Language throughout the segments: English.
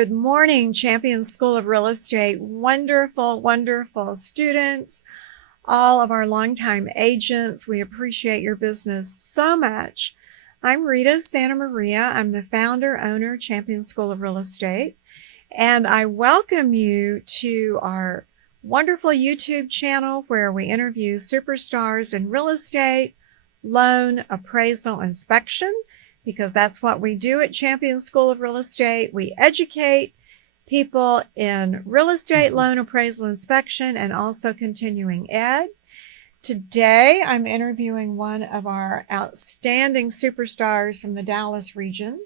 Good morning, Champion School of Real Estate. Wonderful, wonderful students, all of our longtime agents. We appreciate your business so much. I'm Rita Santa Maria. I'm the founder, owner, Champion School of Real Estate, and I welcome you to our wonderful YouTube channel where we interview superstars in real estate, loan, appraisal, inspection, because that's what we do at Champion School of Real Estate. We educate people in real estate, loan, appraisal, inspection, and also continuing ed. Today, I'm interviewing one of our outstanding superstars from the Dallas region,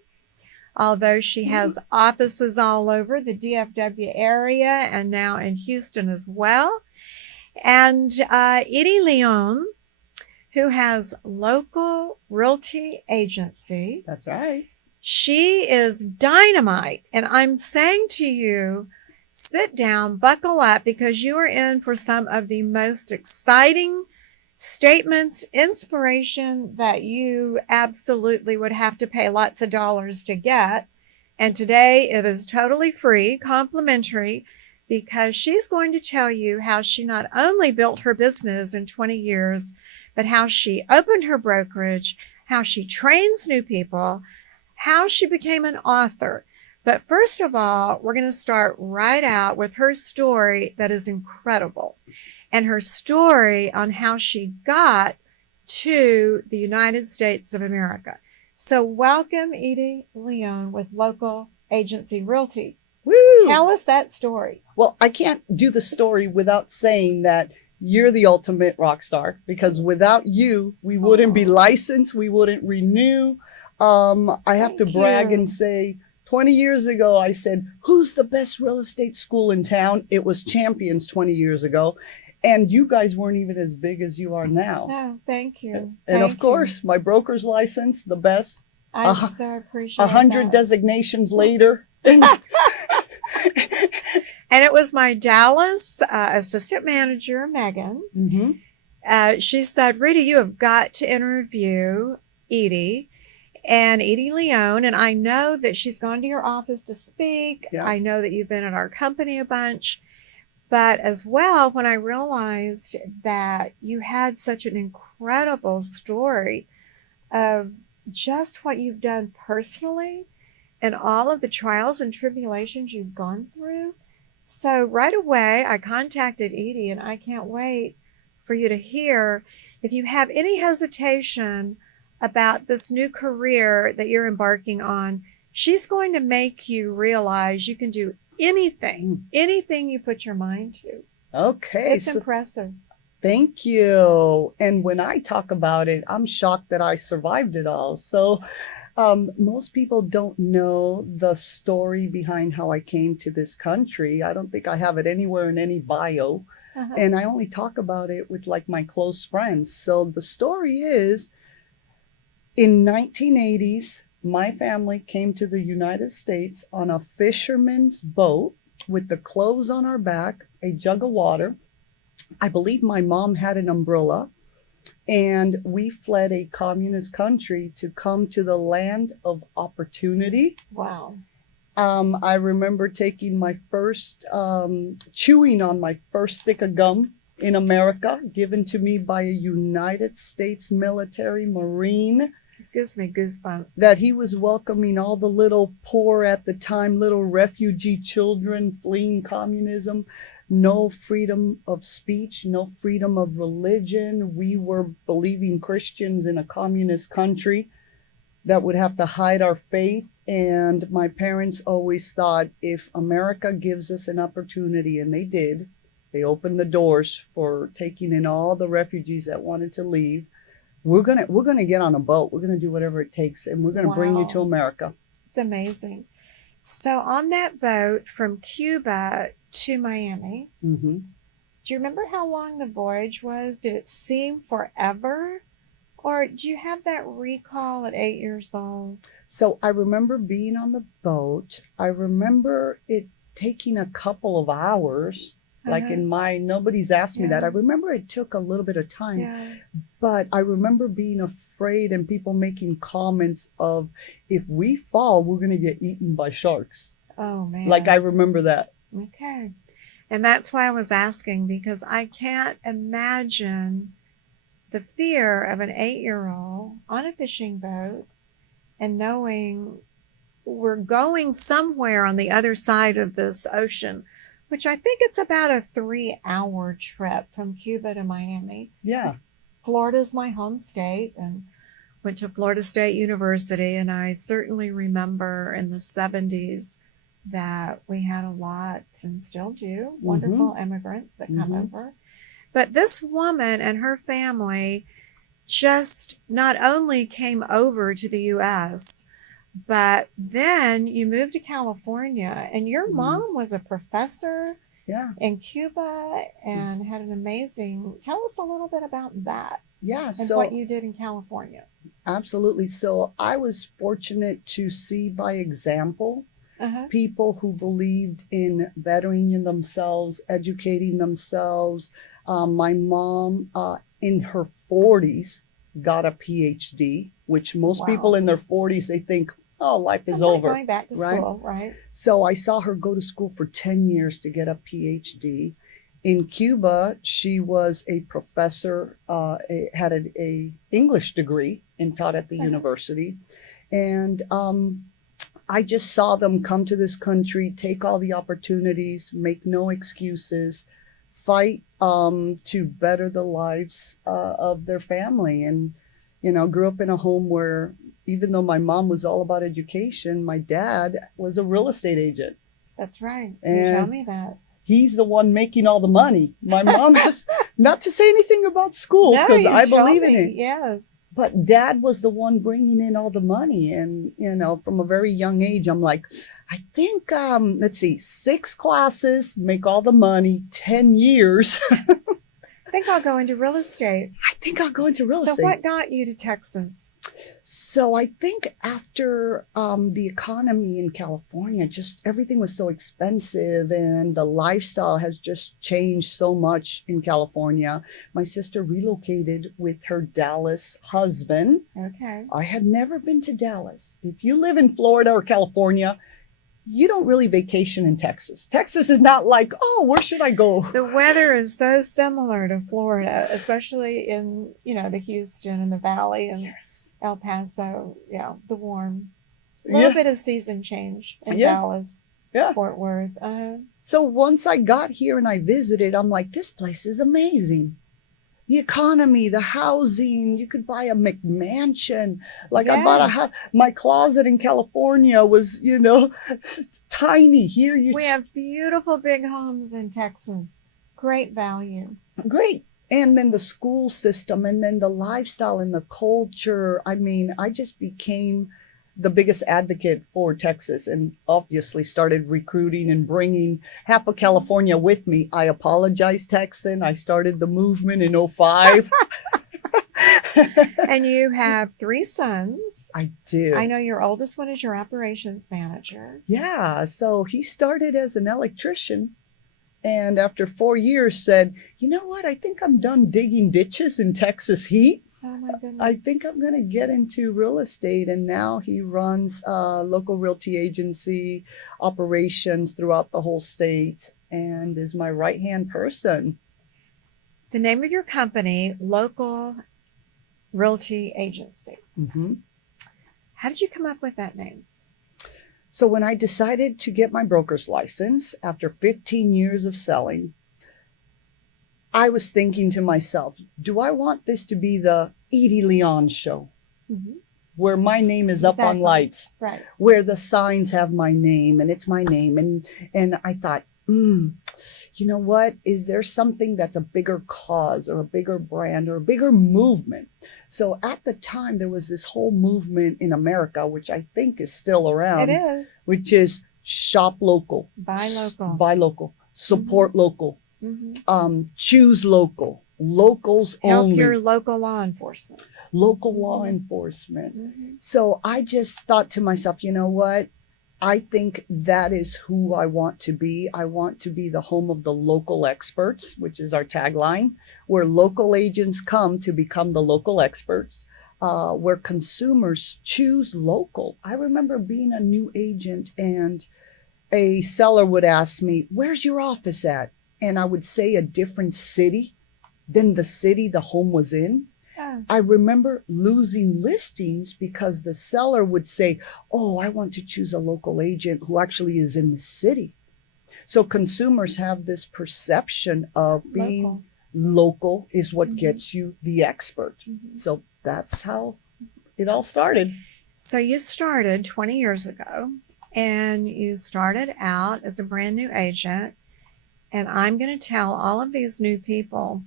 although she has offices all over the DFW area and now in Houston as well. And Edie Leon, who has local realty agency. That's right. She is dynamite. And I'm saying to you, sit down, buckle up, because you are in for some of the most exciting statements, inspiration that you absolutely would have to pay lots of dollars to get. And today it is totally free, complimentary, because she's going to tell you how she not only built her business in 20 years, but how she opened her brokerage, how she trains new people, how she became an author. But first of all, we're going to start right out with her story that is incredible, and her story on how she got to the United States of America. So welcome, Edie Leon with Local Agency Realty. Woo! Tell us that story. Well, I can't do the story without saying that you're the ultimate rock star, because without you, we wouldn't be licensed. We wouldn't renew. I have to brag and say 20 years ago, I said, who's the best real estate school in town? It was Champions 20 years ago. And you guys weren't even as big as you are now. Oh, thank you. And of course, my broker's license, the best. I so appreciate 100 that. designations later. And it was my Dallas assistant manager, Megan. She said, Rita, you have got to interview Edie and Edie Leon. And I know that she's gone to your office to speak. Yeah. I know that you've been at our company a bunch. But as well, when I realized that you had such an incredible story of just what you've done personally and all of the trials and tribulations you've gone through. So right away, I contacted Edie, and I can't wait for you to hear. If you have any hesitation about this new career that you're embarking on, she's going to make you realize you can do anything you put your mind to. Okay. It's impressive. Thank you. And when I talk about it, I'm shocked that I survived it all. So most people don't know the story behind how I came to this country. I don't think I have it anywhere in any bio. And I only talk about it with like my close friends. So the story is, in 1980s, my family came to the United States on a fisherman's boat with the clothes on our back, a jug of water. I believe my mom had an umbrella. And we fled a communist country to come to the land of opportunity. Wow. I remember taking my first, chewing on my first stick of gum in America, given to me by a United States military Marine. It gives me goosebumps. That he was welcoming all the little poor at the time, little refugee children fleeing communism. No freedom of speech, no freedom of religion. We were believing Christians in a communist country that would have to hide our faith. And my parents always thought, if America gives us an opportunity, and they did, they opened the doors for taking in all the refugees that wanted to leave. We're gonna get on a boat. We're gonna do whatever it takes, and we're gonna bring you to America. It's amazing. So on that boat from Cuba to Miami, do you remember how long the voyage was? Did it seem forever? Or do you have that recall at 8 years old? So I remember being on the boat. I remember it taking a couple of hours. Like in nobody's asked me that. I remember it took a little bit of time, but I remember being afraid and people making comments of, if we fall, we're going to get eaten by sharks. Oh, man. Like, I remember that. Okay. And that's why I was asking, because I can't imagine the fear of an 8-year-old on a fishing boat and knowing we're going somewhere on the other side of this ocean, which I think it's about a 3-hour trip from Cuba to Miami. Yeah. Florida's my home state, and went to Florida State University, and I certainly remember in the 70s that we had a lot, and still do, wonderful immigrants that come over. But this woman and her family just not only came over to the U.S., but then you moved to California, and your mom was a professor in Cuba and had an amazing, tell us a little bit about that. Yeah. And So what you did in California. absolutely. So I was fortunate to see by example people who believed in bettering themselves, educating themselves. My mom, in her 40s, got a PhD, which most people in their 40s, they think, oh, life is over. Going back to school, right? So I saw her go to school for 10 years to get a PhD. In Cuba, she was a professor, had an English degree and taught at the university. And I just saw them come to this country, take all the opportunities, make no excuses, fight to better the lives of their family. And, you know, grew up in a home where even though my mom was all about education, my dad was a real estate agent. That's right. And you tell me that. He's the one making all the money. My mom has, not to say anything about school, because I believe in it. Yes. But dad was the one bringing in all the money. And, you know, from a very young age, I'm like, I think, let's see, 6 classes, make all the money, 10 years. I think I'll go into real estate. I think I'll go into real estate. So what got you to Texas? So I think after the economy in California, just everything was so expensive and the lifestyle has just changed so much in California. My sister relocated with her Dallas husband. Okay. I had never been to Dallas. If you live in Florida or California, you don't really vacation in Texas. Texas is not like, oh, where should I go? The weather is so similar to Florida, especially in, you know, the Houston and the Valley and El Paso, the warm. A little bit of season change in Dallas, Fort Worth. So once I got here and I visited, I'm like, this place is amazing. The economy, the housing, you could buy a McMansion. Like I bought a house. My closet in California was, you know, tiny. Here we have beautiful big homes in Texas. Great value. Great. And then the school system and then the lifestyle and the culture. I mean, I just became the biggest advocate for Texas and obviously started recruiting and bringing half of California with me. I apologize, Texan. I started the movement in 2005. And you have 3 sons. I do. I know your oldest one is your operations manager. Yeah. So he started as an electrician. And after 4 years said, you know what? I think I'm done digging ditches in Texas heat. Oh my goodness. I think I'm going to get into real estate. And now he runs a local realty agency operations throughout the whole state and is my right-hand person. The name of your company, Local Realty Agency. How did you come up with that name? So when I decided to get my broker's license after 15 years of selling, I was thinking to myself, do I want this to be the Edie Leon show? Where my name is up on lights, where the signs have my name and it's my name. And I thought, you know what? Is there something that's a bigger cause or a bigger brand or a bigger movement? So at the time, there was this whole movement in America, which I think is still around. It is. Which is shop local. Buy local. Buy local. Support local. Choose local. Locals Help only. your local law enforcement. Local law enforcement. So I just thought to myself, you know what? I think that is who I want to be. I want to be the home of the local experts, which is our tagline, where local agents come to become the local experts, where consumers choose local. I remember being a new agent and a seller would ask me, where's your office at? And I would say a different city than the city the home was in. Oh, I remember losing listings because the seller would say, oh, I want to choose a local agent who actually is in the city. So consumers have this perception of being local is what gets you the expert. So that's how it all started. So you started 20 years ago, and you started out as a brand new agent. And I'm going to tell all of these new people,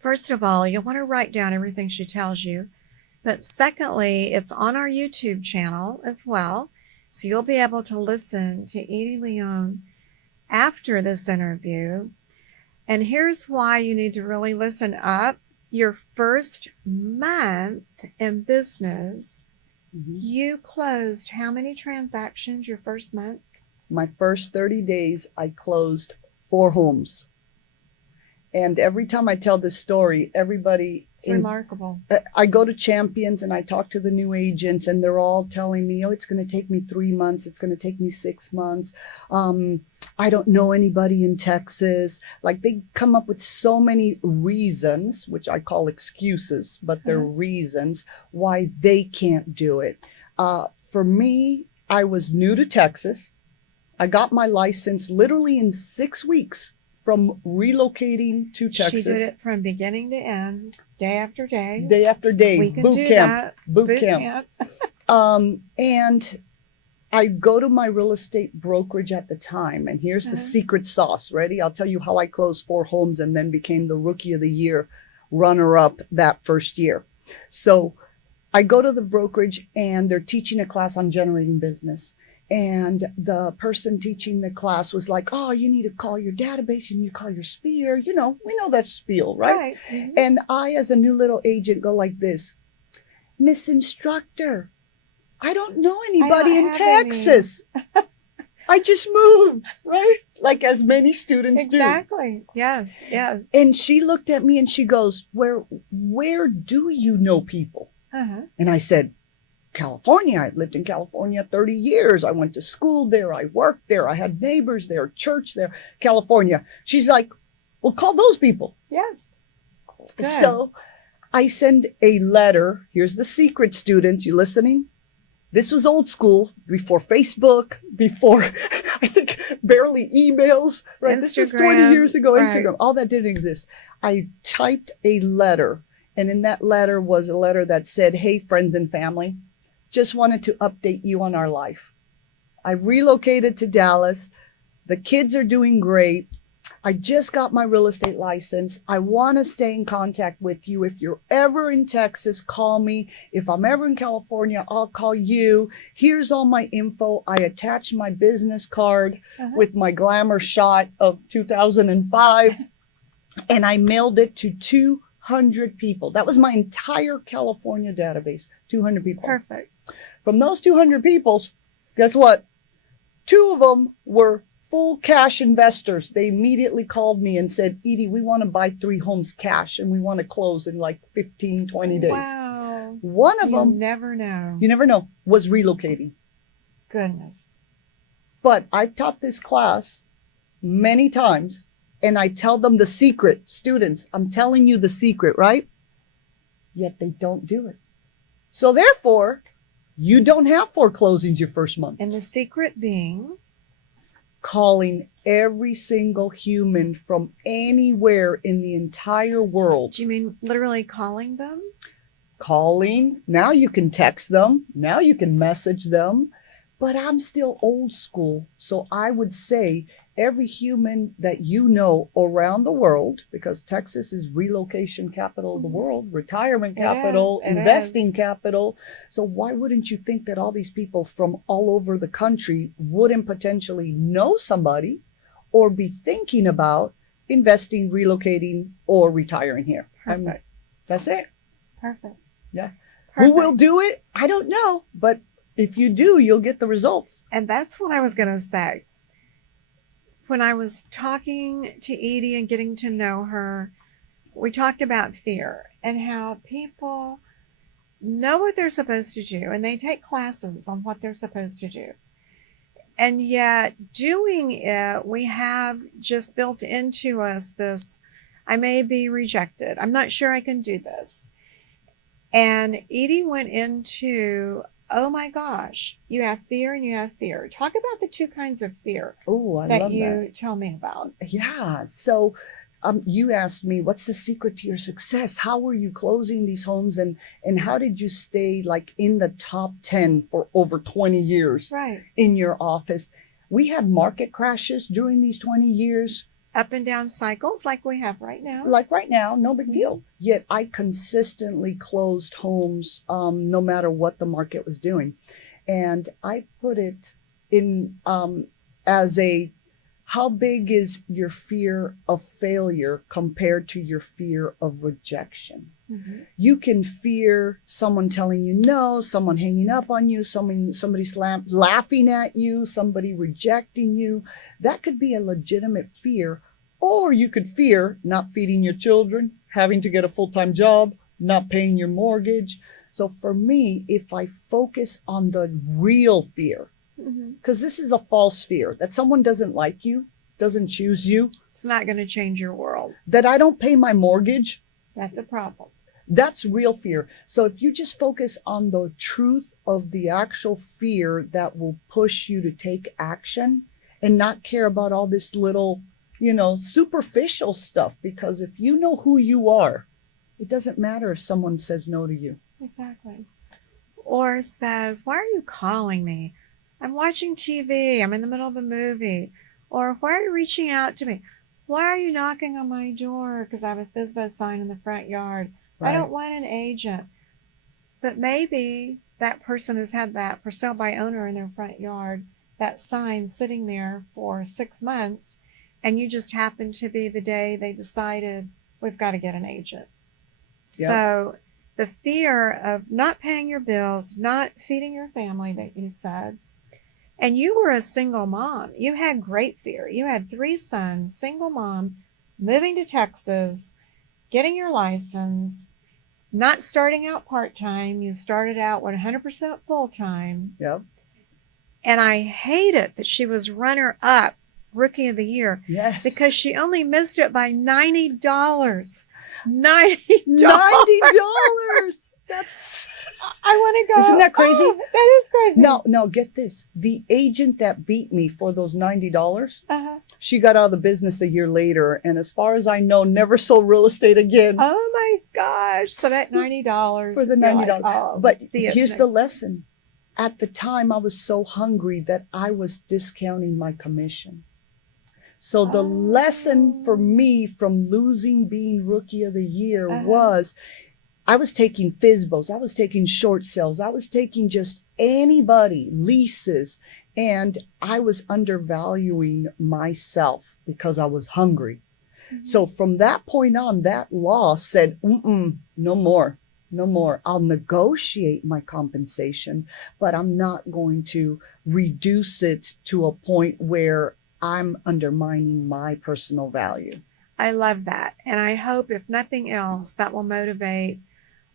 first of all, you'll want to write down everything she tells you. But secondly, it's on our YouTube channel as well. So you'll be able to listen to Edie Leon after this interview. And here's why you need to really listen up. Your first month in business, you closed how many transactions your first month? My first 30 days, I closed 4 homes. And every time I tell this story, everybody... It's remarkable. I go to Champions and I talk to the new agents and they're all telling me, oh, it's going to take me 3 months. It's going to take me 6 months. I don't know anybody in Texas. Like they come up with so many reasons, which I call excuses, but they're reasons why they can't do it. For me, I was new to Texas. I got my license literally in 6 weeks. From relocating to Texas. She did it from beginning to end, day after day. Day after day. We can boot do camp. that. Boot camp. And I go to my real estate brokerage at the time. And here's the secret sauce. Ready? I'll tell you how I closed 4 homes and then became the Rookie of the Year runner-up that first year. So I go to the brokerage and they're teaching a class on generating business. And the person teaching the class was like, oh, you need to call your database. You need to call your sphere. You know, we know that spiel, right? And I, as a new little agent, go like this. Miss Instructor, I don't know anybody in Texas. I just moved, right? Like as many students do. Exactly. Yes. Yes. And she looked at me and she goes, where do you know people? And I said, California. I lived in California 30 years. I went to school there. I worked there. I had neighbors there, church there, California. She's like, well, call those people. Yes. Good. So I send a letter. Here's the secret, students. You listening? This was old school, before Facebook, before, I think, barely emails. Right? This was 20 years ago. Instagram. All that didn't exist. I typed a letter. And in that letter was a letter that said, hey, friends and family. Just wanted to update you on our life. I've relocated to Dallas. The kids are doing great. I just got my real estate license. I want to stay in contact with you. If you're ever in Texas, call me. If I'm ever in California, I'll call you. Here's all my info. I attached my business card with my glamour shot of 2005. And I mailed it to 200 people. That was my entire California database. 200 people. Perfect. From those 200 people, guess what? 2 of them were full cash investors. They immediately called me and said, Edie, we want to buy 3 homes cash and we want to close in like 15, 20 days. Wow. One of them, you never know, was relocating. Goodness. But I've taught this class many times and I tell them the secret. Students, I'm telling you the secret, right? Yet they don't do it. So therefore, you don't have 4 closings your first month. And the secret being? Calling every single human from anywhere in the entire world. Do you mean literally calling them? Calling. Now you can text them. Now you can message them. But I'm still old school. So I would say every human that you know around the world, because Texas is relocation capital of the world, retirement capital, investing capital. So why wouldn't you think that all these people from all over the country wouldn't potentially know somebody or be thinking about investing, relocating, or retiring here? Perfect. That's it. Perfect. Yeah. Perfect. Who will do it? I don't know. But if you do, you'll get the results. And that's what I was going to say. When I was talking to Edie and getting to know her, we talked about fear and how people know what they're supposed to do and they take classes on what they're supposed to do. And yet doing it, we have just built into us this, I may be rejected. I'm not sure I can do this. And Edie went into, oh my gosh, you have fear and you have fear. Talk about the two kinds of fear Oh, I that love you that. tell me about. Yeah. So you asked me, what's the secret to your success? How were you closing these homes, and how did you stay like in the top 10 for over 20 years Right. in your office? We had market crashes during these 20 years. Up and down cycles like we have right now. Like right now, no big Mhm. deal. Yet I consistently closed homes no matter what the market was doing. And I put it in as a, how big is your fear of failure compared to your fear of rejection? Mhm. You can fear someone telling you no, someone hanging up on you, somebody laughing at you, somebody rejecting you. That could be a legitimate fear. Or you could fear not feeding your children, having to get a full-time job, not paying your mortgage. So for me, if I focus on the real fear, Mhm. because this is a false fear that someone doesn't like you, doesn't choose you, It's not going to change your world. that I don't pay my mortgage, That's a problem. that's real fear. So if you just focus on the truth of the actual fear that will push you to take action and not care about all this little, superficial stuff, because if you know who you are, it doesn't matter if someone says no to you. Exactly. Or says, why are you calling me? I'm watching TV. I'm in the middle of a movie. Or why are you reaching out to me? Why are you knocking on my door? Because I have a FSBO sign in the front yard. I Right. don't want an agent. But maybe that person has had that for sale by owner in their front yard, that sign sitting there for 6 months, and you just happened to be the day they decided we've got to get an agent. Yep. So the fear of not paying your bills, not feeding your family that you said, and you were a single mom. You had great fear. You had 3 sons, single mom, moving to Texas, getting your license, not starting out part-time. You started out 100% full-time. Yep. And I hate it that she was runner-up Rookie of the Year Yes. because she only missed it by $90. $90. $90. That's, I want to go. Isn't that crazy? Oh, that is crazy. no, get this. The agent that beat me for those $90, Uh-huh. she got out of the business a year later, and as far as I know, never sold real estate again. Oh my gosh. So that $90 For the you're $90. like, oh, But the here's next- the lesson. At the time, I was so hungry that I was discounting my commission. So the lesson for me from losing being Rookie of the Year was I was taking FSBOs, I was taking short sales, I was taking just anybody, leases, and I was undervaluing myself because I was hungry. Mhm. So from that point on, that law said, no more. No more. I'll negotiate my compensation, but I'm not going to reduce it to a point where I'm undermining my personal value. I love that. And I hope, if nothing else, that will motivate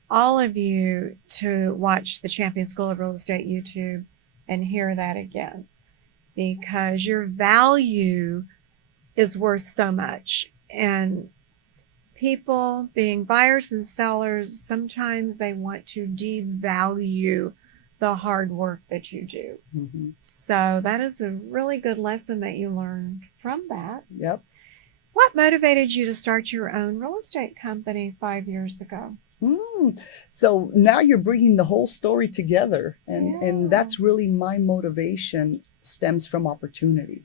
all of you to watch the Champion School of Real Estate YouTube and hear that again, because your value is worth so much. And people, being buyers and sellers, sometimes they want to devalue the hard work that you do. Mm-hmm. So that is a really good lesson that you learned from that. Yep. What motivated you to start your own real estate company 5 years ago? So now you're bringing the whole story together, and Yeah. that's really my motivation, stems from opportunity.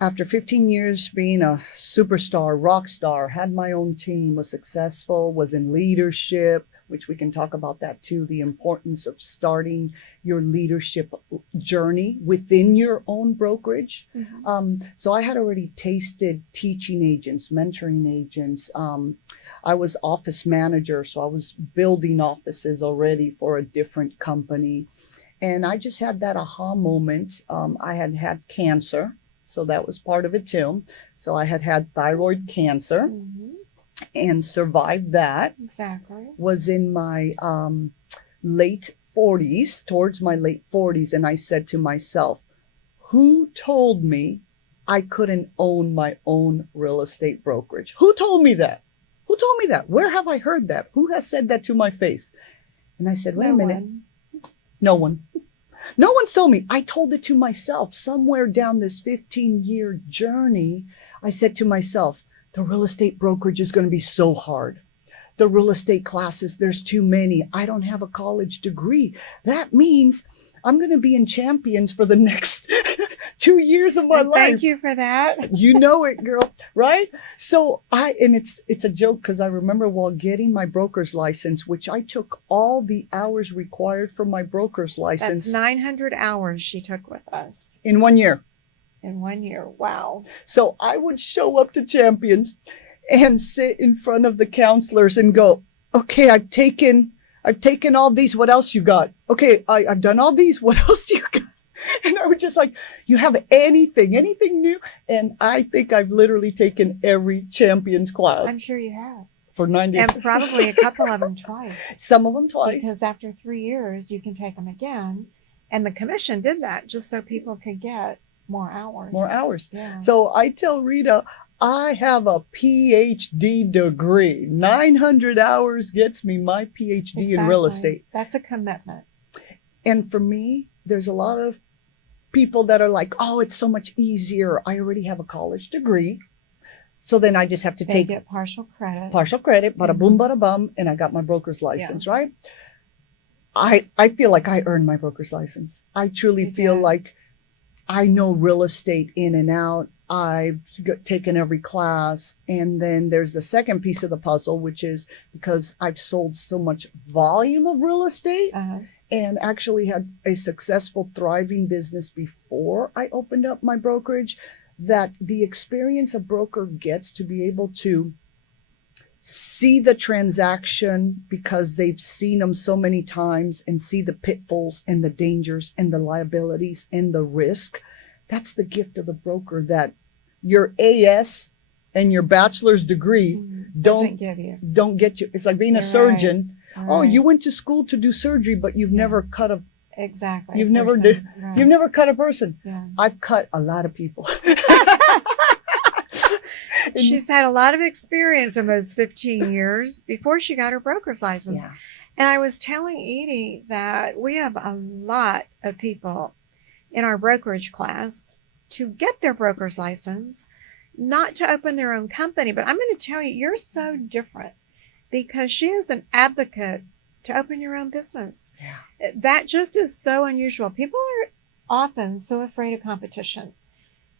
After 15 years being a superstar, rock star, had my own team, was successful, was in leadership, which we can talk about that too, the importance of starting your leadership journey within your own brokerage. Mm-hmm. So I had already tasted teaching agents, mentoring agents. I was office manager, so I was building offices already for a different company. And I just had that aha moment. I had had cancer, so that was part of it too. So I had had thyroid cancer Mm-hmm. and survived that. Exactly. Was in my late 40s, towards my late 40s, and I said to myself, Who told me I couldn't own my own real estate brokerage? Who told me that? Who told me that? Where have I heard that? Who has said that to my face? And I said, wait a minute. No one. No one's told me. I told it to myself. Somewhere down this 15-year journey, I said to myself, the real estate brokerage is going to be so hard. The real estate classes, there's too many. I don't have a college degree. That means I'm going to be in Champions for the next 2 years of my life. Thank you for that. You know it, girl, right? So it's a joke because I remember while getting my broker's license, which I took all the hours required for my broker's license. That's 900 hours she took with us. In 1 year. In 1 year. Wow. So I would show up to Champions and sit in front of the counselors and go, okay, I've taken all these. What else you got? Okay, I've done all these. What else do you got? And I was just like, you have anything new? And I think I've literally taken every Champions class. I'm sure you have. For 90. And probably a couple of them twice. Some of them twice. Because after 3 years, you can take them again. And the commission did that just so people could get more hours. More hours. Yeah. So I tell Rita, I have a PhD degree. 900 hours gets me my PhD in real estate. That's a commitment. And for me, there's a lot of people that are like, oh, it's so much easier. I already have a college degree. So then I just have to They take get partial credit. bada boom, bada bum, and I got my broker's license, right? I feel like I earned my broker's license. I truly feel like I know real estate in and out. I've taken every class. And then there's the second piece of the puzzle, which is because I've sold so much volume of real estate and actually had a successful, thriving business before I opened up my brokerage, that the experience a broker gets to be able to see the transaction because they've seen them so many times and see the pitfalls and the dangers and the liabilities and the risk. That's the gift of the broker, that your AS and your bachelor's degree don't get you. It's like being a surgeon. Right. Oh, you went to school to do surgery, but you've never cut a Exactly. You've never cut a person. Yeah. I've cut a lot of people. She's had a lot of experience in those 15 years before she got her broker's license. Yeah. And I was telling Edie that we have a lot of people in our brokerage class to get their broker's license, not to open their own company. But I'm going to tell you, you're so different because she is an advocate to open your own business. Yeah. That just is so unusual. People are often so afraid of competition.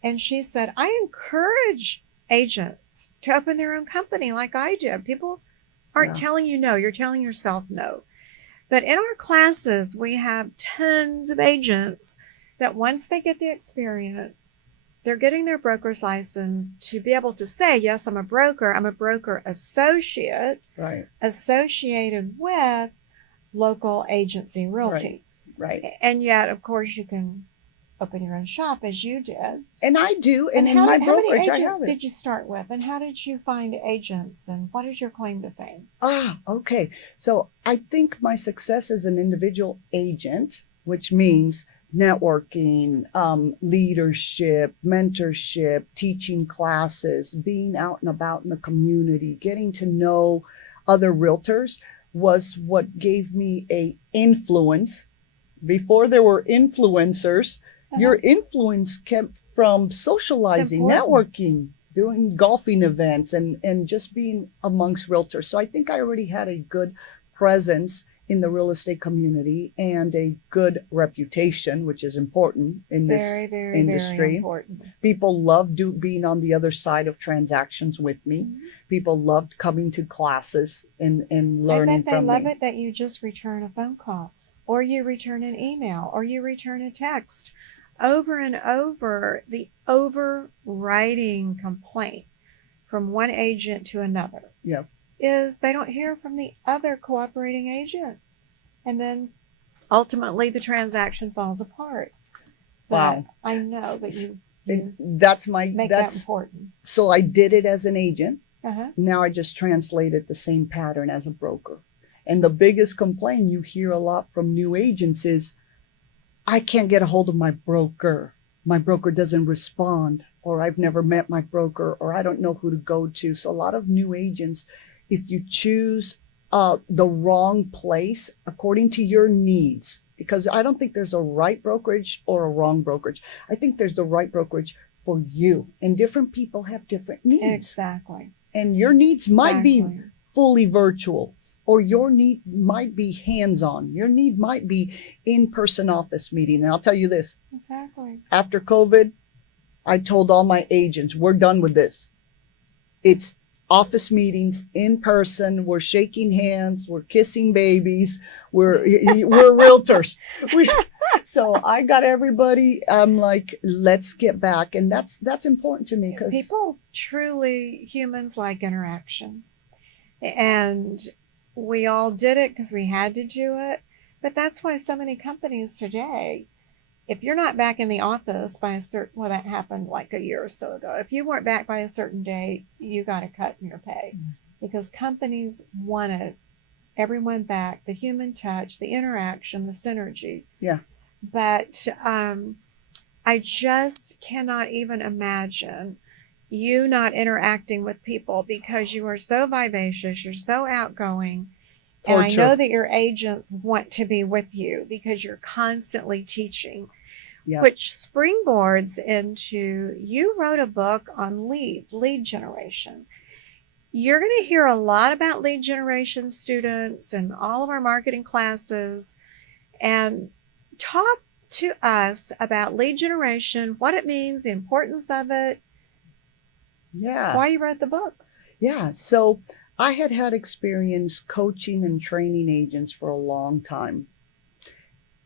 And she said, I encourage agents to open their own company like I did. People aren't telling you no. You're telling yourself no. But in our classes, we have tons of agents that once they get the experience, they're getting their broker's license to be able to say, yes, I'm a broker. I'm a broker associate, associated with local agency realty. Right. And yet, of course, you can open your own shop as you did. And I do. And in how my many brokerage, I agents have it. did you start with? And how did you find agents? And what is your claim to fame? Okay. So I think my success as an individual agent, which means networking, leadership, mentorship, teaching classes, being out and about in the community, getting to know other realtors, was what gave me a influence. Before there were influencers, your influence came from socializing, networking, doing golfing events, and just being amongst realtors. So I think I already had a good presence in the real estate community and a good reputation, which is important in this industry. Very important. People loved being on the other side of transactions with me. People loved coming to classes and learning from me. I bet they love it that you just return a phone call, or you return an email, or you return a text. Over and over, the overriding complaint from one agent to another is they don't hear from the other cooperating agent. And then ultimately the transaction falls apart. But I know that you make that important. So I did it as an agent. Now I just translated the same pattern as a broker. And the biggest complaint you hear a lot from new agents is, I can't get a hold of my broker. my broker doesn't respond, or I've never met my broker, or I don't know who to go to. So a lot of new agents, if you choose the wrong place according to your needs, because I don't think there's a right brokerage or a wrong brokerage. I think there's the right brokerage for you, and different people have different needs. Exactly. And your needs might be fully virtual, or your need might be hands-on. Your need might be in-person office meeting. And I'll tell you this. Exactly. After COVID, I told all my agents, we're done with this. It's office meetings in person. We're shaking hands. We're kissing babies. We're realtors. So I got everybody. I'm like, let's get back. And that's important to me, because humans like interaction. And we all did it because we had to do it. But that's why so many companies today, if you're not back in the office by a certain, well, that happened like a year or so ago. If you weren't back by a certain date, you got a cut in your pay, because companies wanted everyone back, the human touch, the interaction, the synergy. Yeah. But I just cannot even imagine you not interacting with people, because you are so vivacious, you're so outgoing. And I know that your agents want to be with you because you're constantly teaching, which springboards into, you wrote a book on lead generation. You're going to hear a lot about lead generation, students, and all of our marketing classes. And talk to us about lead generation, what it means, the importance of it. Yeah. Why you wrote the book. Yeah. So I had experience coaching and training agents for a long time.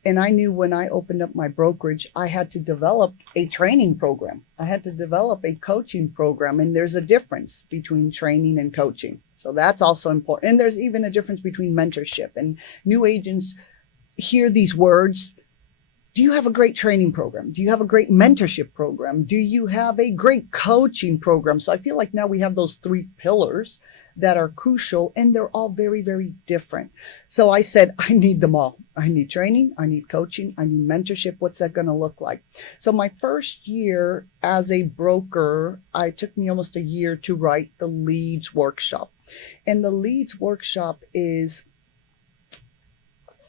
And I knew when I opened up my brokerage, I had to develop a training program. I had to develop a coaching program. And there's a difference between training and coaching. So that's also important. And there's even a difference between mentorship. And new agents hear these words. Do you have a great training program? Do you have a great mentorship program? Do you have a great coaching program? So I feel like now we have those three pillars that are crucial, and they're all very, very different. So I said, I need them all. I need training. I need coaching. I need mentorship. What's that going to look like? So my first year as a broker, it took me almost a year to write the Leads Workshop. And the Leads Workshop is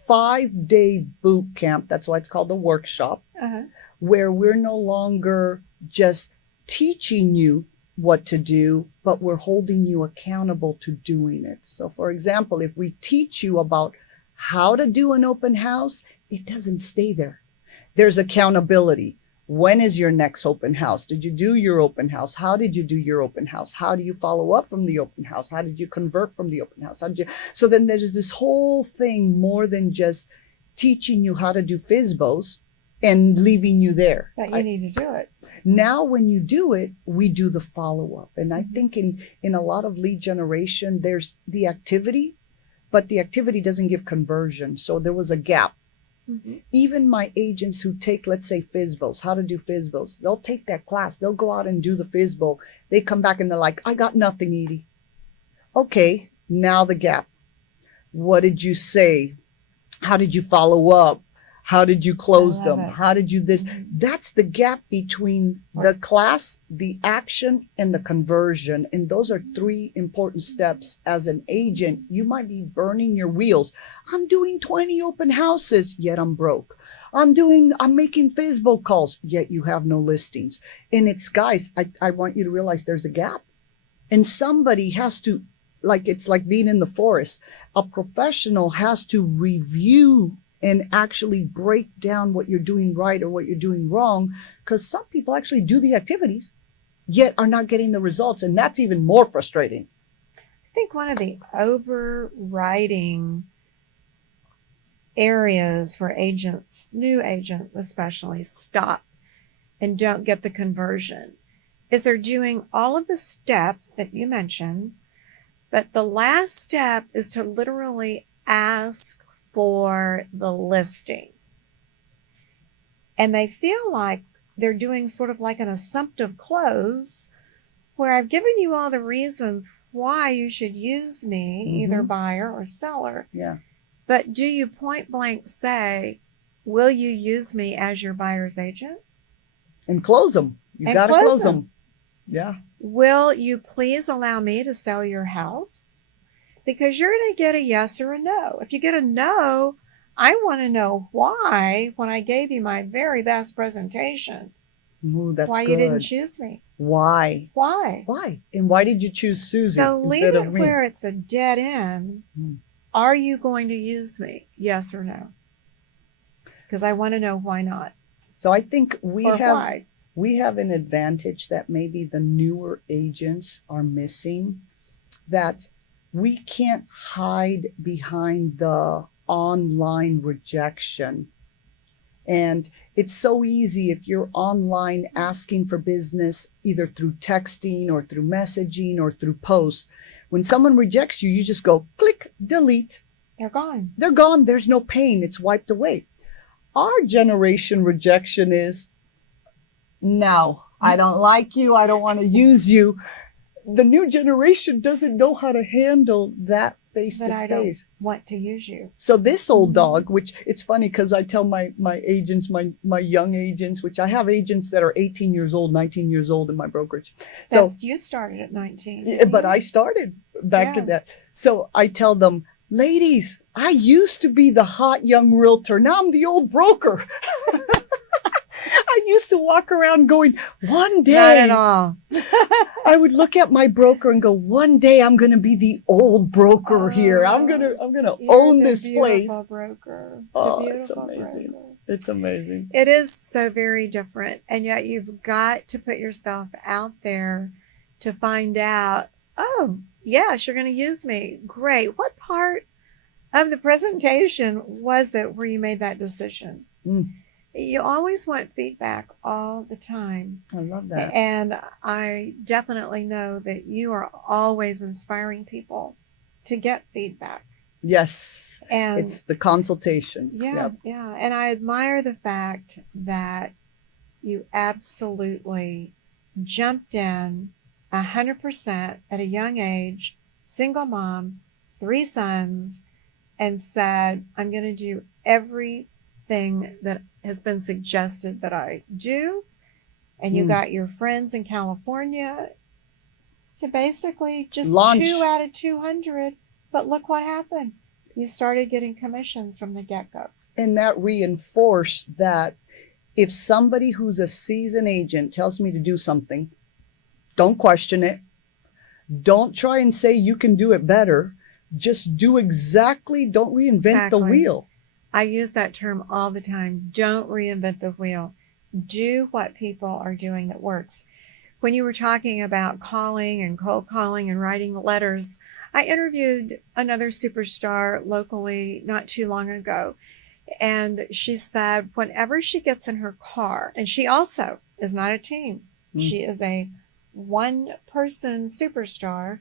5-day boot camp. That's why it's called a workshop, where we're no longer just teaching you what to do, but we're holding you accountable to doing it. So for example, if we teach you about how to do an open house, it doesn't stay there. There's accountability. When is your next open house? Did you do your open house? How did you do your open house? How do you follow up from the open house? How did you convert from the open house? So then there's this whole thing, more than just teaching you how to do FSBOs and leaving you there. But you need to do it. Now, when you do it, we do the follow-up. And I think in a lot of lead generation, there's the activity, but the activity doesn't give conversion. So there was a gap. Even my agents who take, let's say, FSBOs, how to do FSBOs, they'll take that class. They'll go out and do the FSBO. They come back and they're like, I got nothing, Edie. Okay, now the gap. What did you say? How did you follow up? How did you close them? How did you this? That's the gap between the class, the action, and the conversion. And those are three important steps. As an agent, you might be burning your wheels. I'm doing 20 open houses, yet I'm broke. I'm making FSBO calls, yet you have no listings. And it's, guys, I want you to realize there's a gap. And somebody has to, it's like being in the forest. A professional has to review and actually break down what you're doing right or what you're doing wrong, because some people actually do the activities, yet are not getting the results. And that's even more frustrating. I think one of the overriding areas where agents, new agents especially, stop and don't get the conversion is they're doing all of the steps that you mentioned, but the last step is to literally ask for the listing. And they feel like they're doing sort of like an assumptive close, where I've given you all the reasons why you should use me, either buyer or seller. Yeah. But do you point blank say, will you use me as your buyer's agent? And close them. You And got to close close them. them. Yeah. Will you please allow me to sell your house? Because you're going to get a yes or a no. If you get a no, I want to know why, when I gave you my very best presentation, Ooh, that's why good. you didn't choose me. Why? Why? Why? And why did you choose Susie So leave instead it of me? where it's a dead end. Hmm. Are you going to use me? Yes or no? Because I want to know why not. So I think we Or have why. we have an advantage that maybe the newer agents are missing, that we can't hide behind the online rejection. And it's so easy if you're online asking for business, either through texting or through messaging or through posts. When someone rejects you, you just go click, delete. They're gone. They're gone. There's no pain. It's wiped away. Our generation rejection is, no, I don't like you. I don't want to use you. The new generation doesn't know how to handle that face But to I don't face. want to use you. So this old dog, which it's funny because I tell my agents, my young agents, which I have agents that are 18 years old, 19 years old in my brokerage. So, You started at 19. yeah, but I started back in that. So I tell them, ladies, I used to be the hot young realtor. Now I'm the old broker. I used to walk around going, one Not day, at all. I would look at my broker and go, one day I'm going to be the old broker here. I'm going to own this place. Broker. Oh, The it's beautiful amazing. broker. It's amazing. It is so very different. And yet you've got to put yourself out there to find out, oh, yes, you're going to use me. Great. What part of the presentation was it where you made that decision? You always want feedback all the time. I love that. And I definitely know that you are always inspiring people to get feedback. Yes. And it's the consultation. yeah. And I admire the fact that you absolutely jumped in 100% at a young age, single mom, 3 sons, and said, I'm going to do everything that has been suggested that I do. And you got your friends in California to basically just launch 2 out of 200. But look what happened. You started getting commissions from the get-go. And that reinforced that if somebody who's a seasoned agent tells me to do something, don't question it. Don't try and say you can do it better. Just do exactly, don't reinvent the wheel. I use that term all the time. Don't reinvent the wheel. Do what people are doing that works. When you were talking about calling and cold calling and writing letters, I interviewed another superstar locally not too long ago. And she said whenever she gets in her car, and she also is not a team. She is a one-person superstar.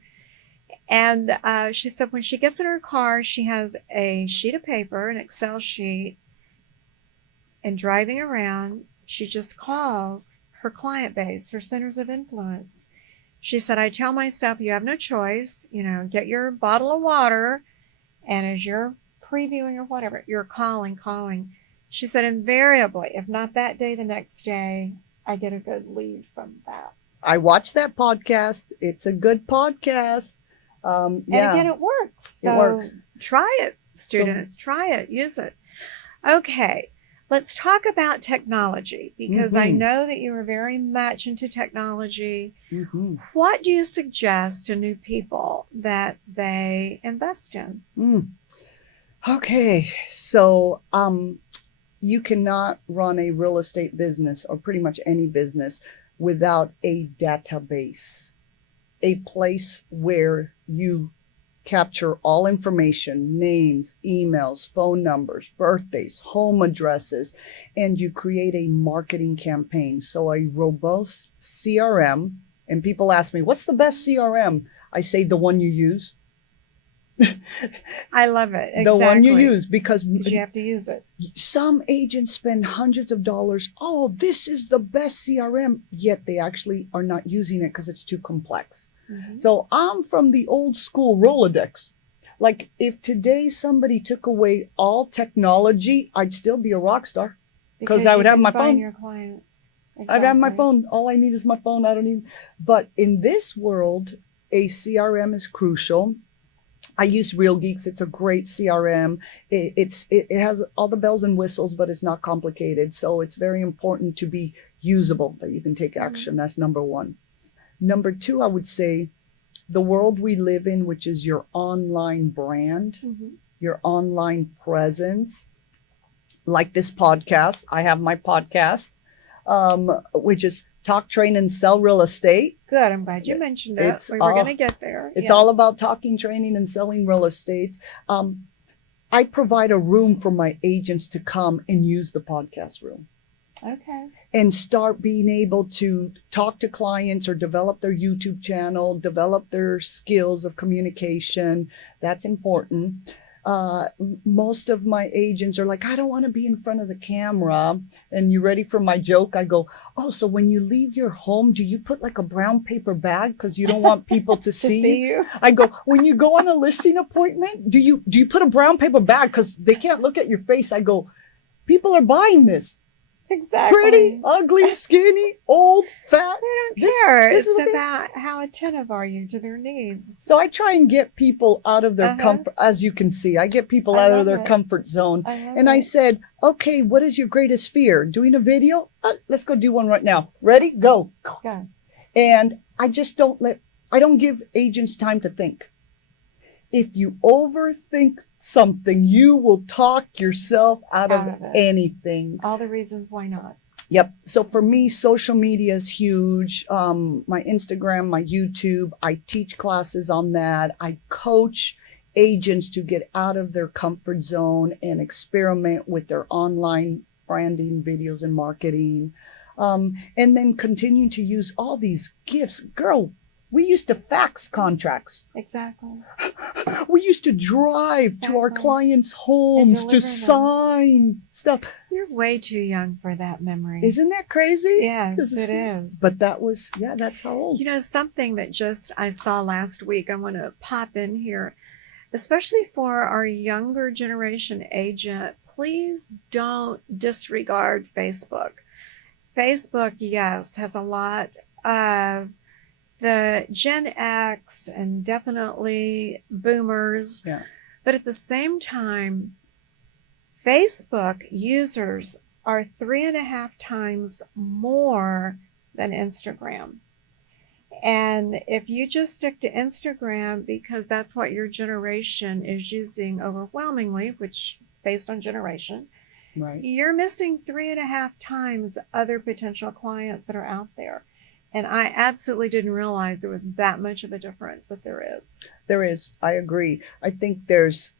And she said when she gets in her car, she has a sheet of paper, an Excel sheet, and driving around, she just calls her client base, her centers of influence. She said, I tell myself, you have no choice, get your bottle of water, and as you're previewing or whatever, you're calling. She said, invariably, if not that day, the next day, I get a good lead from that. I watched that podcast. It's a good podcast. And again, it works. So it works. Try it, students. Try it. Use it. Okay. Let's talk about technology because I know that you are very much into technology. What do you suggest to new people that they invest in? Okay. So you cannot run a real estate business or pretty much any business without a database, a place where you capture all information, names, emails, phone numbers, birthdays, home addresses, and you create a marketing campaign. So a robust CRM, and people ask me, what's the best CRM? I say the one you use. I love it. Exactly. The one you use, because you have to use it. Some agents spend hundreds of dollars. Oh, this is the best CRM, yet they actually are not using it because it's too complex. So I'm from the old school Rolodex. Like if today somebody took away all technology, I'd still be a rock star because I would have my phone. Your client. I have my Exactly. phone. All I need is my phone. I don't need. But in this world, a CRM is crucial. I use Real Geeks. It's a great CRM. It has all the bells and whistles, but it's not complicated. So it's very important to be usable, that you can take action. That's number one. Number two, I would say the world we live in, which is your online brand, your online presence, like this podcast. I have my podcast, which is Talk, Train, and Sell Real Estate. Good. I'm glad you mentioned it. It's We were going to get there. It's Yes. all about talking, training, and selling real estate. I provide a room for my agents to come and use the podcast room Okay. and start being able to talk to clients or develop their YouTube channel, develop their skills of communication. That's important. Most of my agents are like, I don't want to be in front of the camera. And you ready for my joke? I go, oh, so when you leave your home, do you put like a brown paper bag because you don't want people to To see see you? you. I go, when you go on a listing appointment, do you put a brown paper bag because they can't look at your face? I go, people are buying this. Exactly. Pretty, ugly, skinny, old, fat. They This- don't care. this is It's what they- about how attentive are you to their needs. So I try and get people out of their comfort, as you can see. I get people I out of love their it. comfort zone. And I said, okay, what is your greatest fear? Doing a video? Let's go do one right now. Ready? Go. go. And I just I don't give agents time to think. If you overthink something, you will talk yourself out of Out of it. anything. All the reasons why not. Yep. So for me, social media is huge. My Instagram, my YouTube, I teach classes on that. I coach agents to get out of their comfort zone and experiment with their online branding, videos, and marketing. And then continue to use all these gifts. Girl, we used to fax contracts. Exactly. We used to drive to our Exactly. clients' homes deliver to them. sign stuff. You're way too young for that memory. Isn't that crazy? Yes, it is. But that's how old. You know, something that just I saw last week, I want to pop in here, especially for our younger generation agent, please don't disregard Facebook. Facebook, yes, has a lot of the Gen X and definitely boomers. Yeah. But at the same time, Facebook users are 3.5 times more than Instagram. And if you just stick to Instagram because that's what your generation is using overwhelmingly, which based on generation, Right. you're missing 3.5 times other potential clients that are out there. And I absolutely didn't realize there was that much of a difference, but there is. There is. I agree. I think there's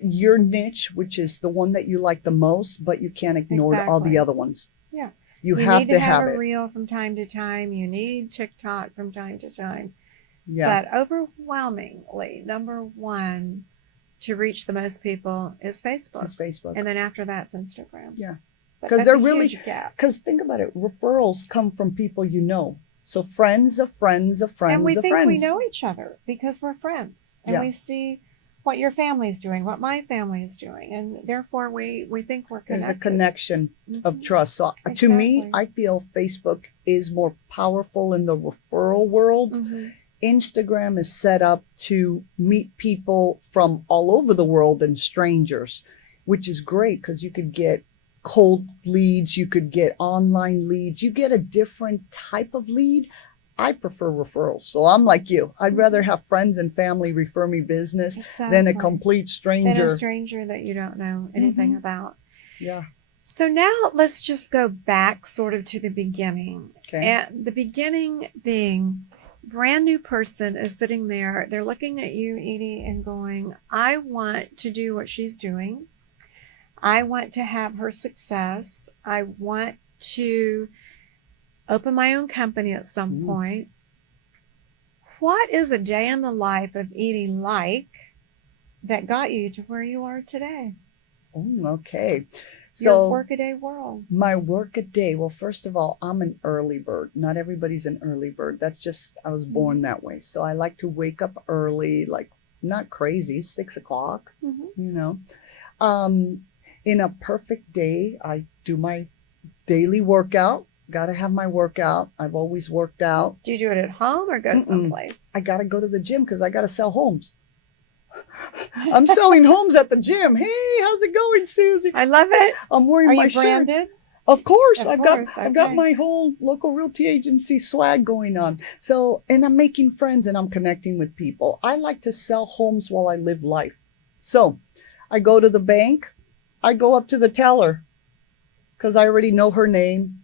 your niche, which is the one that you like the most, but you can't ignore all the Exactly. other ones. Yeah. You You have need to have have a it. reel from time to time. You need TikTok from time to time. Yeah. But overwhelmingly, number one to reach the most people is Facebook. It's Facebook. And then after that's Instagram. Yeah. But 'Cause that's they're a really- huge gap. Because think about it, referrals come from people you know. So friends of friends of friends And we of think friends. we know each other because we're friends. And Yeah. we see what your family's doing, what my family is doing. And therefore we think we're There's connected. a connection of Mhm. trust. So to me, Exactly. I feel Facebook is more powerful in the referral world. Mhm. Instagram is set up to meet people from all over the world and strangers, which is great because you could get cold leads, you could get online leads, you get a different type of lead. I prefer referrals. So I'm like you. I'd rather have friends and family refer me business than a Exactly. complete Than stranger. a stranger that you don't know anything Mhm. about. Yeah. So now let's just go back sort of to the beginning. Okay. And the beginning being brand new person is sitting there. They're looking at you, Edie, and going, I want to do what she's doing. I want to have her success. I want to open my own company at some point. What is a day in the life of Edie like that got you to where you are today? Oh, okay. Your So workaday world. my work a day. Well, first of all, I'm an early bird. Not everybody's an early bird. That's just, I was born that way. So I like to wake up early, like not crazy, 6 o'clock, Mm-hmm. you know. In a perfect day, I do my daily workout. Got to have my workout. I've always worked out. Do you do it at home or go someplace? I got to go to the gym because I got to sell homes. I'm selling homes at the gym. Hey, how's it going, Susie? I love it. I'm wearing Are my you shirts. branded? Of course, Of I've course, got okay. my whole local realty agency swag going on. So, and I'm making friends and I'm connecting with people. I like to sell homes while I live life. So, I go to the bank. I go up to the teller because I already know her name.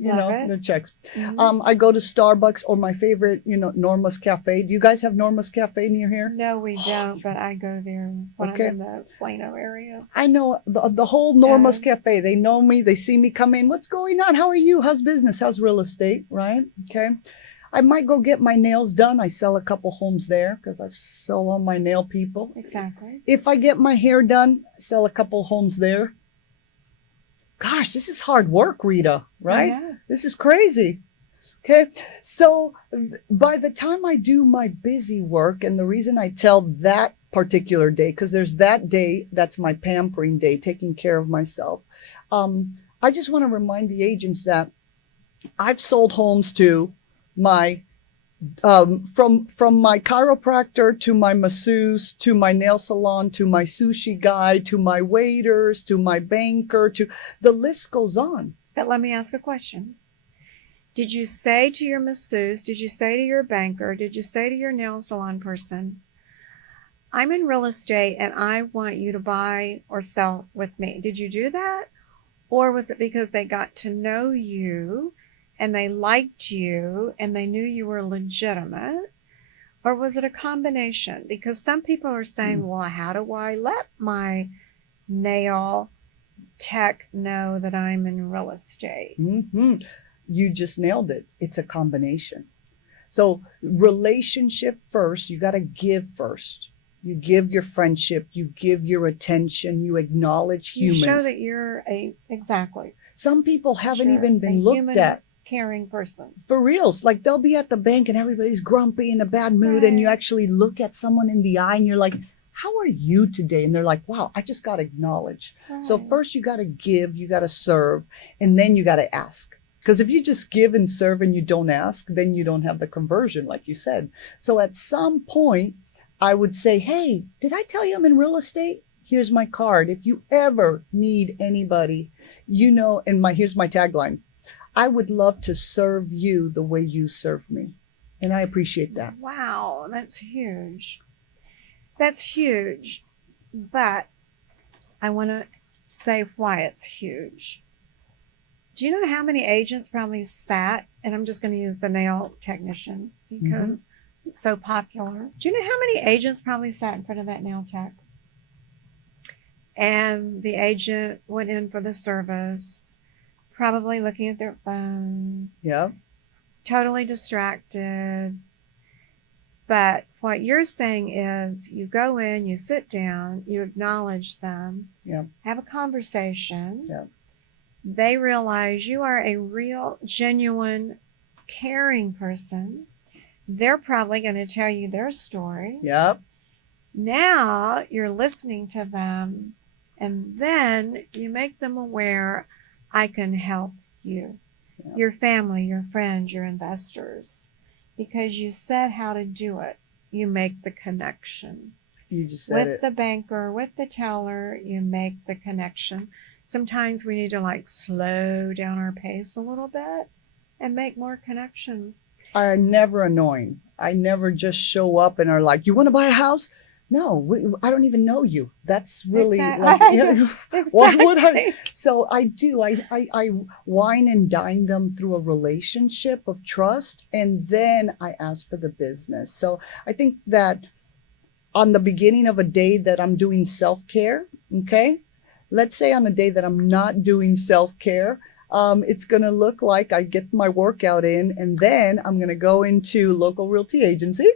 Love it. The checks. Mhm. I go to Starbucks or my favorite, Norma's Cafe. Do you guys have Norma's Cafe near here? No, we don't, but I go there when Okay. I'm in the Plano area. I know the whole Norma's Cafe. They know me. They see me come in. What's going on? How are you? How's business? How's real estate? Right? Okay. I might go get my nails done. I sell a couple homes there because I sell all my nail people. Exactly. If I get my hair done, I sell a couple homes there. Gosh, this is hard work, Rita, right? Yeah. This is crazy. Okay. So by the time I do my busy work, and the reason I tell that particular day, because there's that day, that's my pampering day, taking care of myself. I just want to remind the agents that I've sold homes to my from my chiropractor to my masseuse to my nail salon to my sushi guy to my waiters to my banker, to the list goes on. But let me ask a question. Did you say to your masseuse, did you say to your banker, did you say to your nail salon person, I'm in real estate and I want you to buy or sell with me? Did you do that? Or was it because they got to know you and they liked you and they knew you were legitimate? Or was it a combination? Because some people are saying, well, how do I let my nail tech know that I'm in real estate? Mm-hmm. You just nailed it. It's a combination. So relationship first, you got to give first. You give your friendship, you give your attention, you acknowledge You humans. show that you're exactly. Some people haven't Sure, even a been looked human, at. caring person. For reals. Like they'll be at the bank and everybody's grumpy in a bad mood, and you Right. actually look at someone in the eye and you're like, how are you today? And they're like, wow, I just got acknowledged. So Right. first you got to give, you got to serve, and then you got to ask. Because if you just give and serve and you don't ask, then you don't have the conversion, like you said. So at some point, I would say, hey, did I tell you I'm in real estate? Here's my card. If you ever need anybody, and here's my tagline. I would love to serve you the way you serve me. And I appreciate that. Wow, that's huge. That's huge. But I want to say why it's huge. Do you know how many agents probably sat, and I'm just going to use the nail technician because it's so popular. Do you know how many agents probably sat in front of that nail tech? And the agent went in for the service, probably looking at their phone, Yeah. totally distracted. But what you're saying is you go in, you sit down, you acknowledge them, Yeah. have a conversation. Yeah. They realize you are a real, genuine, caring person. They're probably going to tell you their story. Yep. Now you're listening to them, and then you make them aware, I can help you, Yeah. your family, your friends, your investors, because you said how to do it. You make the connection. You just said With it. the banker, with the teller, you make the connection. Sometimes we need to slow down our pace a little bit and make more connections. I'm never annoying. I never just show up and are like, you want to buy a house? No, I don't even know you. That's really Exactly. why would I? So I do. I wine and dine them through a relationship of trust, and then I ask for the business. So I think that on the beginning of a day that I'm doing self-care, okay? Let's say on a day that I'm not doing self-care, it's going to look like I get my workout in, and then I'm going to go into local realty agency.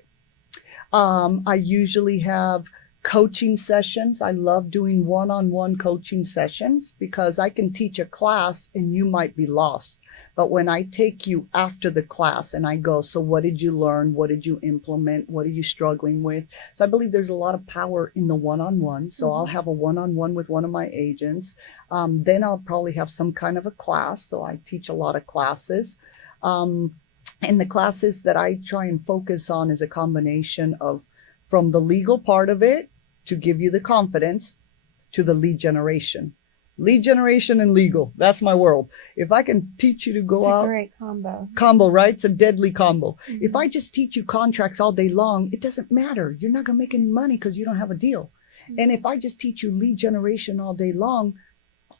I usually have Coaching sessions. I love doing one-on-one coaching sessions because I can teach a class and you might be lost. But when I take you after the class and I go, so what did you learn? What did you implement? What are you struggling with? So I believe there's a lot of power in the one-on-one. So I'll have a one-on-one with one of my agents. Then I'll probably have some kind of a class. So I teach a lot of classes. And the classes that I try and focus on is a combination of from the legal part of it to give you the confidence to the lead generation. Lead generation and legal. That's my world. If I can teach you to go out. It's a great combo. Combo, right? It's a deadly combo. If I just teach you contracts all day long, it doesn't matter. You're not going to make any money because you don't have a deal. And if I just teach you lead generation all day long,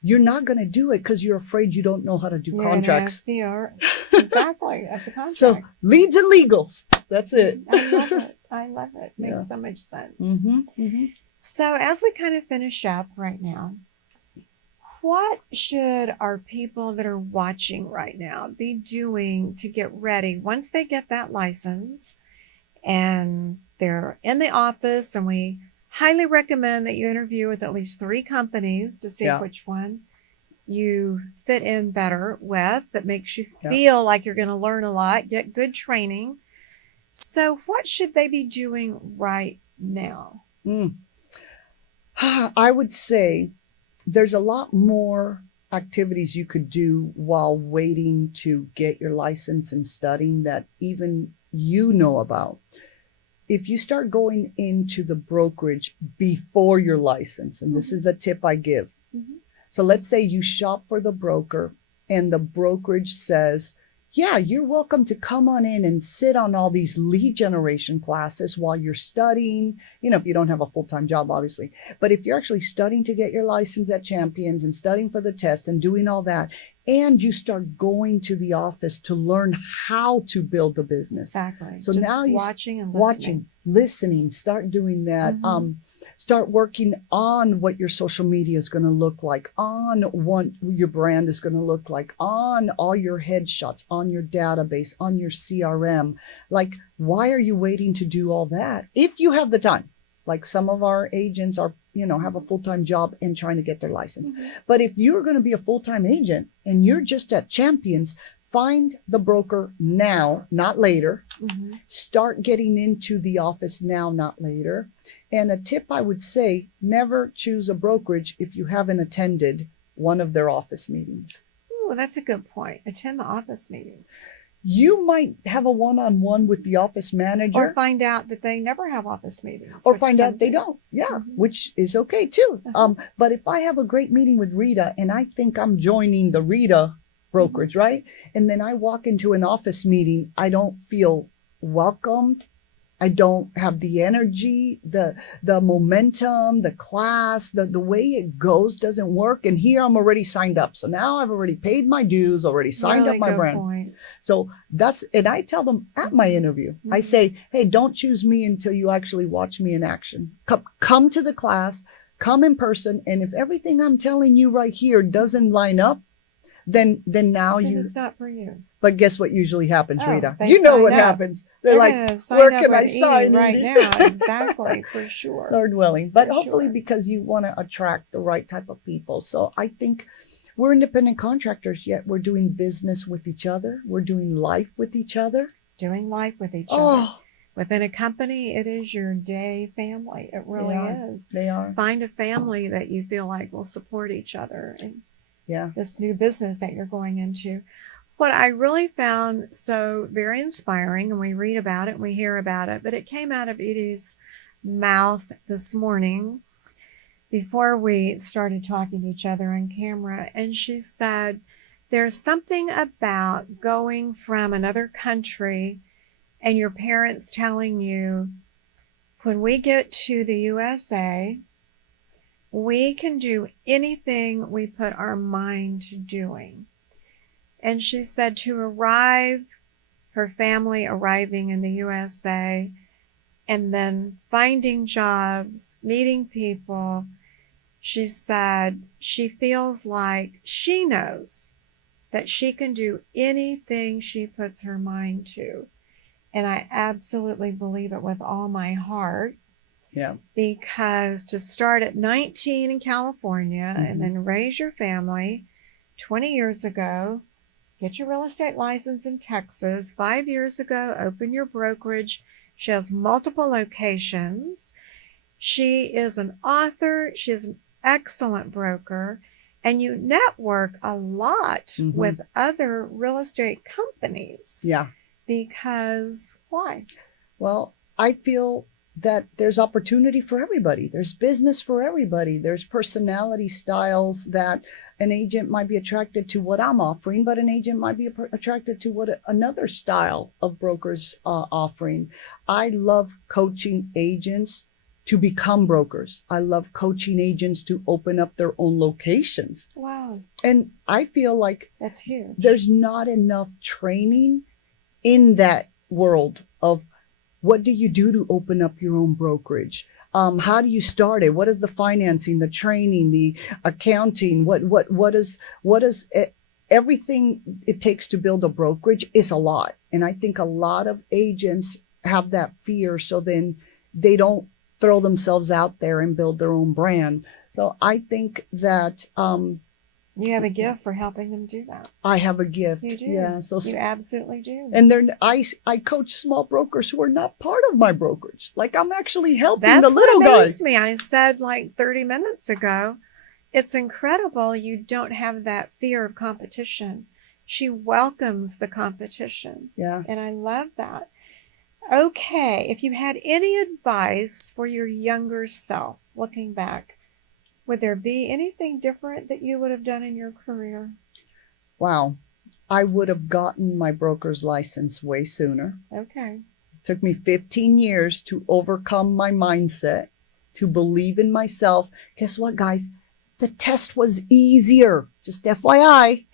you're not going to do it because you're afraid you don't know how to do contracts. Exactly. Of the contract. So leads and legals. That's it. I love it. I love it. Makes so much sense. So as we kind of finish up right now, what should our people that are watching right now be doing to get ready once they get that license and they're in the office? And we highly recommend that you interview with at least 3 companies to see which one you fit in better with, that makes you feel like you're going to learn a lot, get good training. So what should they be doing right now? I would say there's a lot more activities you could do while waiting to get your license and studying that even you know about. If you start going into the brokerage before your license, and this is a tip I give. So let's say you shop for the broker and the brokerage says, yeah, you're welcome to come on in and sit on all these lead generation classes while you're studying, if you don't have a full-time job, obviously. But if you're actually studying to get your license at Champions and studying for the test and doing all that, and you start going to the office to learn how to build the business. Exactly. So just now you're watching and listening. Listening, start doing that. Start working on what your social media is going to look like, on what your brand is going to look like, on all your headshots, on your database, on your CRM. Like, why are you waiting to do all that? If you have the time, like some of our agents are, have a full-time job and trying to get their license. But if you're going to be a full-time agent and you're just at Champions, find the broker now, not later. Start getting into the office now, not later. And a tip I would say, never choose a brokerage if you haven't attended one of their office meetings. Oh, that's a good point. Attend the office meeting. You might have a one-on-one with the office manager. Or find out that they never have office meetings. Or find out they don't. Yeah, which is okay too. But if I have a great meeting with Rita and I think I'm joining the Rita brokerage, right? And then I walk into an office meeting, I don't feel welcomed. I don't have the energy, the momentum, the class, the way it goes doesn't work. And here I'm already signed up. So now I've already paid my dues, already signed up my brand. Point. So and I tell them at my interview, I say, hey, don't choose me until you actually watch me in action. Come to the class, come in person. And if everything I'm telling you right here doesn't line up, then now it's not for you. But guess what usually happens, Rita? They You know sign what up. happens. They're like, where can I sign right in? now? Exactly, for sure. Lord willing. But For hopefully sure. because you want to attract the right type of people. So I think we're independent contractors, yet we're doing business with each other. We're doing life with each other. Doing life with each other. Within a company, it is your day family. It really is. They are. Find a family that you feel like will support each other in this new business that you're going into. What I really found so very inspiring, and we read about it and we hear about it, but it came out of Edie's mouth this morning before we started talking to each other on camera. And she said, there's something about going from another country and your parents telling you, when we get to the USA, we can do anything we put our mind to doing. And she said her family arriving in the USA and then finding jobs, meeting people, she said she feels like she knows that she can do anything she puts her mind to. And I absolutely believe it with all my heart. Yeah. Because to start at 19 in California Mhm. and then raise your family 20 years ago, get your real estate license in Texas. 5 years ago, open your brokerage. She has multiple locations. She is an author. She is an excellent broker. And you network a lot Mhm. with other real estate companies. Yeah. Because why? Well, I feel that there's opportunity for everybody. There's business for everybody. There's personality styles that an agent might be attracted to what I'm offering, but an agent might be attracted to what another style of brokers offering. I love coaching agents to become brokers. I love coaching agents to open up their own locations. Wow. And I feel like that's huge. There's not enough training in that world of what do you do to open up your own brokerage? How do you start it? What is the financing, the training, the accounting? What is everything it takes to build a brokerage is a lot. And I think a lot of agents have that fear. So then they don't throw themselves out there and build their own brand. So I think that, you have a gift for helping them do that. I have a gift. You do. Yeah. So you absolutely do. And I coach small brokers who are not part of my brokerage. Like I'm actually helping That's the little what guy. amazed me. I said like 30 minutes ago, it's incredible you don't have that fear of competition. She welcomes the competition. Yeah. And I love that. Okay. If you had any advice for your younger self, looking back, would there be anything different that you would have done in your career? Wow. I would have gotten my broker's license way sooner. Okay. It took me 15 years to overcome my mindset, to believe in myself. Guess what, guys? The test was easier. Just FYI.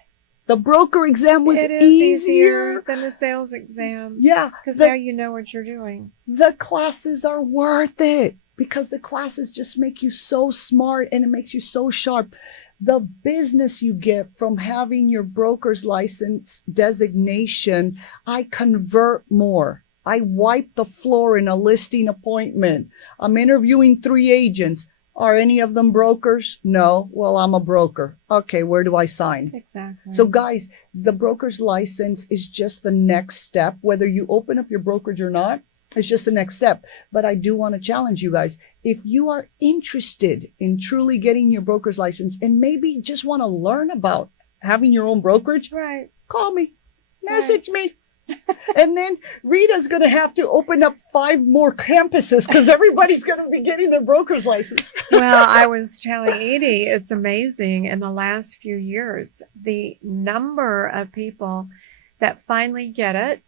The broker exam was It is easier than the sales exam. Yeah. Because now you know what you're doing. The classes are worth it because the classes just make you so smart and it makes you so sharp. The business you get from having your broker's license designation, I convert more. I wipe the floor in a listing appointment. I'm interviewing 3 agents. Are any of them brokers? No. Well, I'm a broker. Okay, where do I sign? Exactly. So guys, the broker's license is just the next step. Whether you open up your brokerage or not, it's just the next step. But I do want to challenge you guys. If you are interested in truly getting your broker's license and maybe just want to learn about having your own brokerage, right, call me, message me. And then Rita's going to have to open up 5 more campuses because everybody's going to be getting their broker's license. Well, I was telling Edie, it's amazing in the last few years, the number of people that finally get it,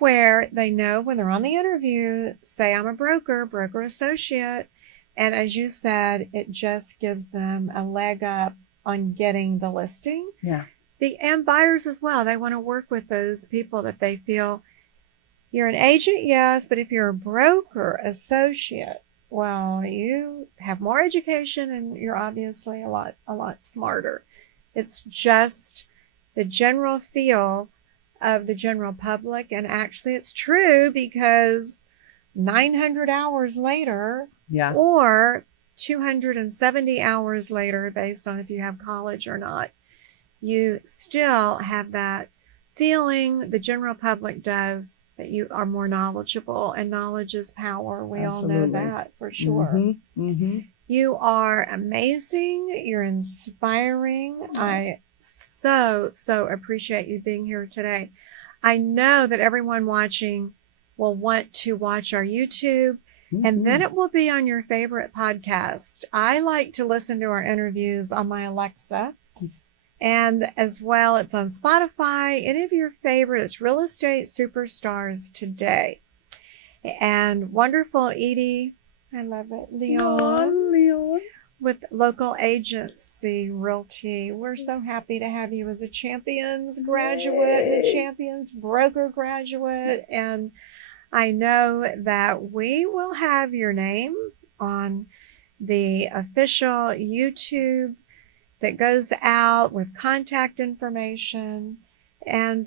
where they know when they're on the interview, say I'm a broker associate. And as you said, it just gives them a leg up on getting the listing. Yeah. And buyers as well. They want to work with those people that they feel, you're an agent, yes, but if you're a broker associate, well, you have more education and you're obviously a lot smarter. It's just the general feel of the general public. And actually it's true because 900 hours later, yeah, or 270 hours later, based on if you have college or not, you still have that feeling, the general public does, that you are more knowledgeable, and knowledge is power. We Absolutely. all know that for sure. Mm-hmm. Mm-hmm. You are amazing. You're inspiring. I so appreciate you being here today. I know that everyone watching will want to watch our YouTube, and then it will be on your favorite podcast. I like to listen to our interviews on my Alexa, and as well, it's on Spotify. Any of your favorites, Real Estate Superstars Today. And wonderful Edie, I love it, Leon, with Local Agency Realty. We're so happy to have you as a Champions graduate and a Champions broker graduate. And I know that we will have your name on the official YouTube that goes out with contact information. And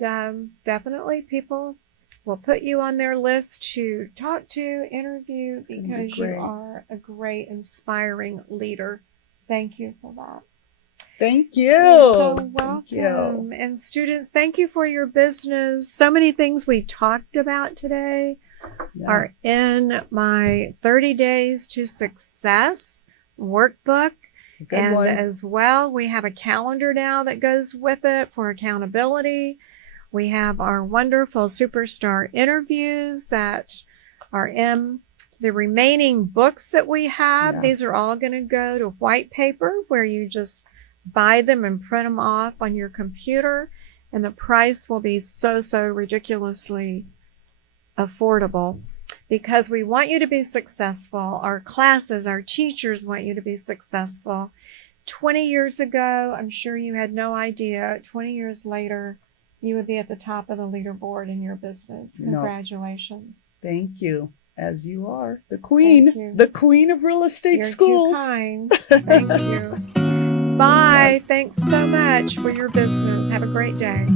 definitely people will put you on their list to talk to, interview, That'd be because you great. are a great, inspiring leader. Thank you for that. Thank you. You're so Thank you. welcome. And students, thank you for your business. So many things we talked about today Yeah. are in my 30 Days to Success workbook. Good And one. as well, we have a calendar now that goes with it for accountability. We have our wonderful superstar interviews that are in the remaining books that we have. Yeah. These are all going to go to white paper where you just buy them and print them off on your computer. And the price will be so ridiculously affordable because we want you to be successful. Our classes, our teachers want you to be successful. 20 years ago, I'm sure you had no idea. 20 years later, you would be at the top of the leaderboard in your business. No. Congratulations. Thank you. As you are the queen, Thank you. the queen of real estate You're schools. too kind. Thank you. Bye. Thanks so much for your business. Have a great day.